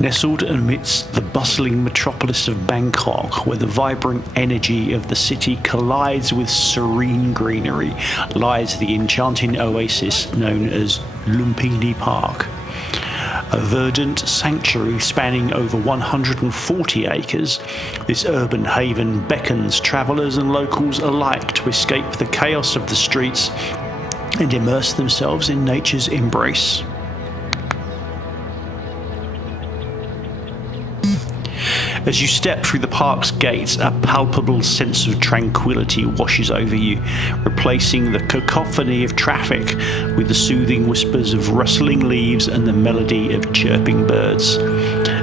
Nestled amidst the bustling metropolis of Bangkok, where the vibrant energy of the city collides with serene greenery, lies the enchanting oasis known as Lumpini Park. A verdant sanctuary spanning over 140 acres, this urban haven beckons travellers and locals alike to escape the chaos of the streets and immerse themselves in nature's embrace. As you step through the park's gates, a palpable sense of tranquility washes over you, replacing the cacophony of traffic with the soothing whispers of rustling leaves and the melody of chirping birds.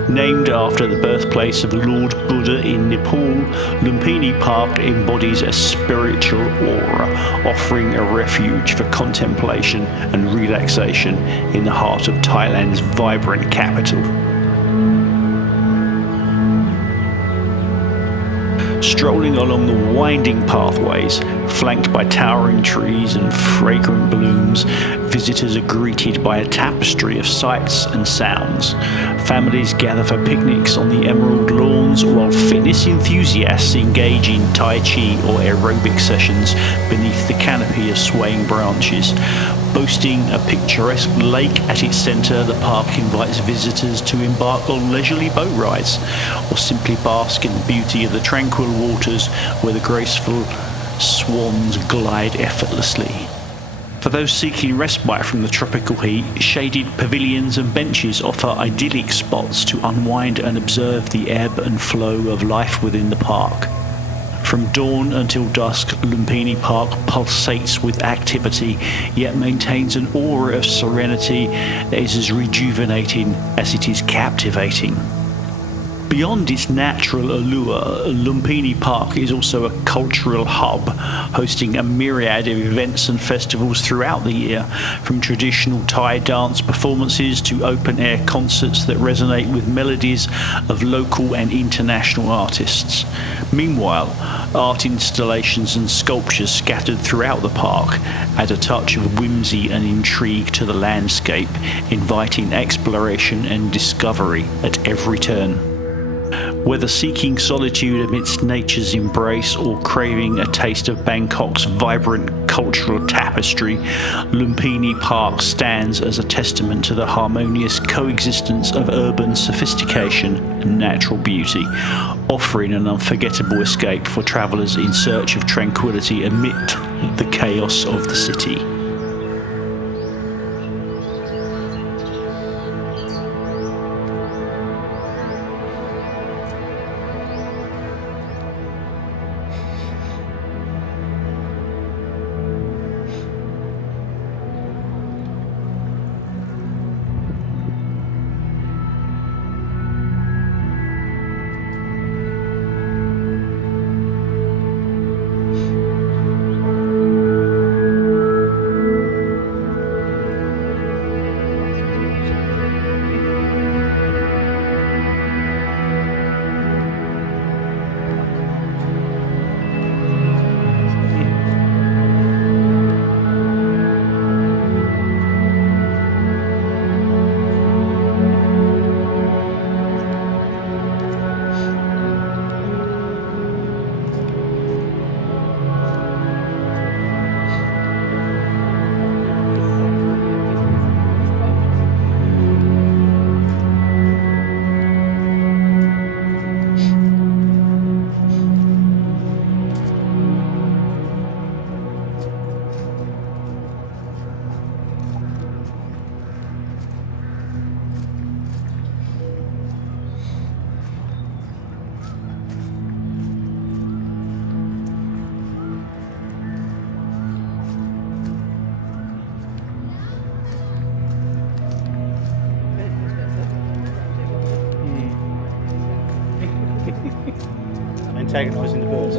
Named after the birthplace of Lord Buddha in Nepal, Lumpini Park embodies a spiritual aura, offering a refuge for contemplation and relaxation in the heart of Thailand's vibrant capital. Strolling along the winding pathways, flanked by towering trees and fragrant blooms, visitors are greeted by a tapestry of sights and sounds. Families gather for picnics on the emerald lawns, while fitness enthusiasts engage in Tai Chi or aerobic sessions beneath the canopy of swaying branches. Boasting a picturesque lake at its centre, the park invites visitors to embark on leisurely boat rides, or simply bask in the beauty of the tranquil waters where the graceful swans glide effortlessly. For those seeking respite from the tropical heat, shaded pavilions and benches offer idyllic spots to unwind and observe the ebb and flow of life within the park. From dawn until dusk, Lumpini Park pulsates with activity, yet maintains an aura of serenity that is as rejuvenating as it is captivating. Beyond its natural allure, Lumpini Park is also a cultural hub, hosting a myriad of events and festivals throughout the year, from traditional Thai dance performances to open-air concerts that resonate with melodies of local and international artists. Meanwhile, art installations and sculptures scattered throughout the park add a touch of whimsy and intrigue to the landscape, inviting exploration and discovery at every turn. Whether seeking solitude amidst nature's embrace or craving a taste of Bangkok's vibrant cultural tapestry, Lumpini Park stands as a testament to the harmonious coexistence of urban sophistication and natural beauty, offering an unforgettable escape for travellers in search of tranquility amid the chaos of the city. Antagonising the birds.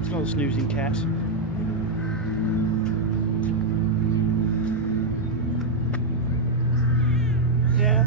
It's not a snoozing cat. Yeah.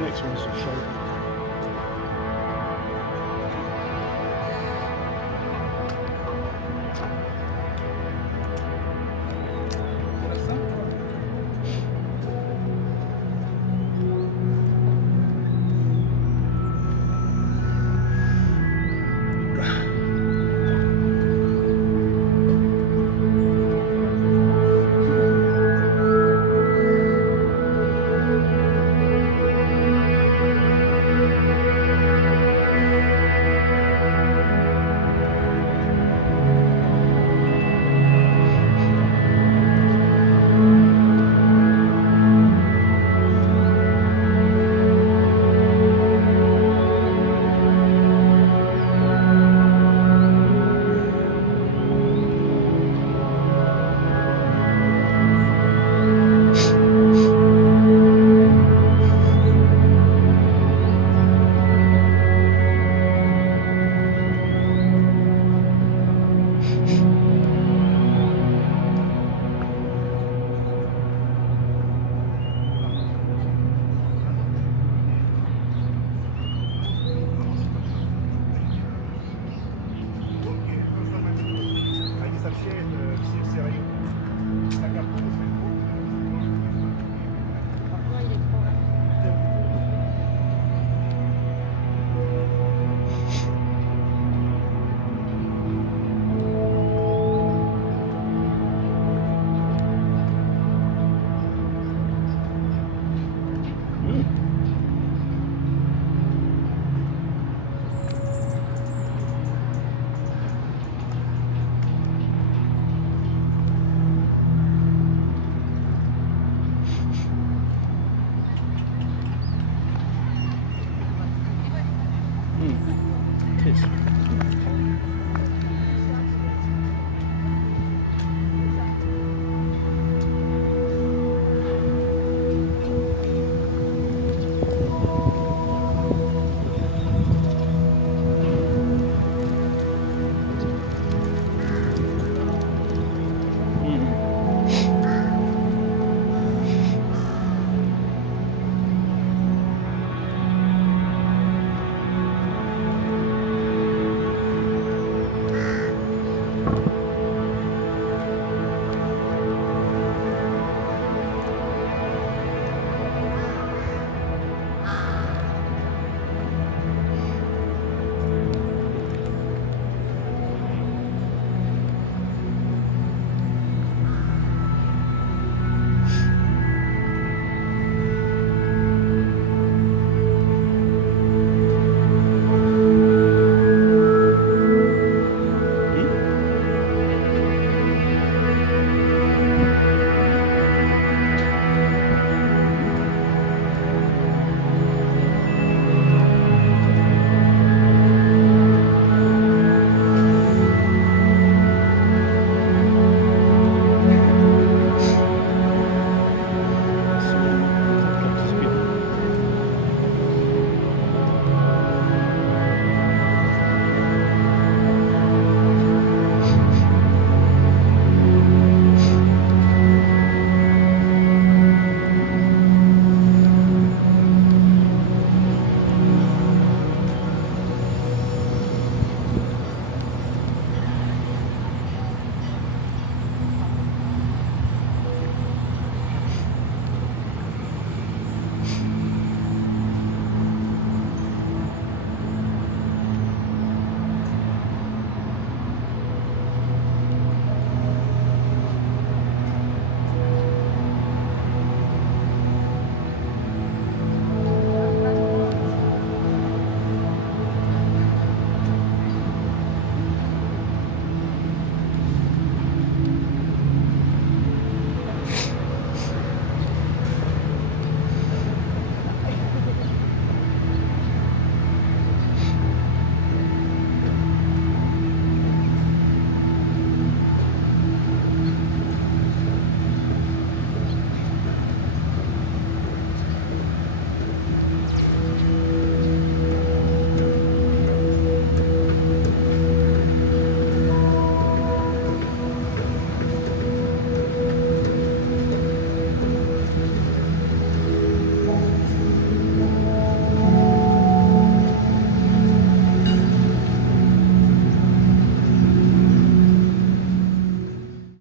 Next one's a show. It is.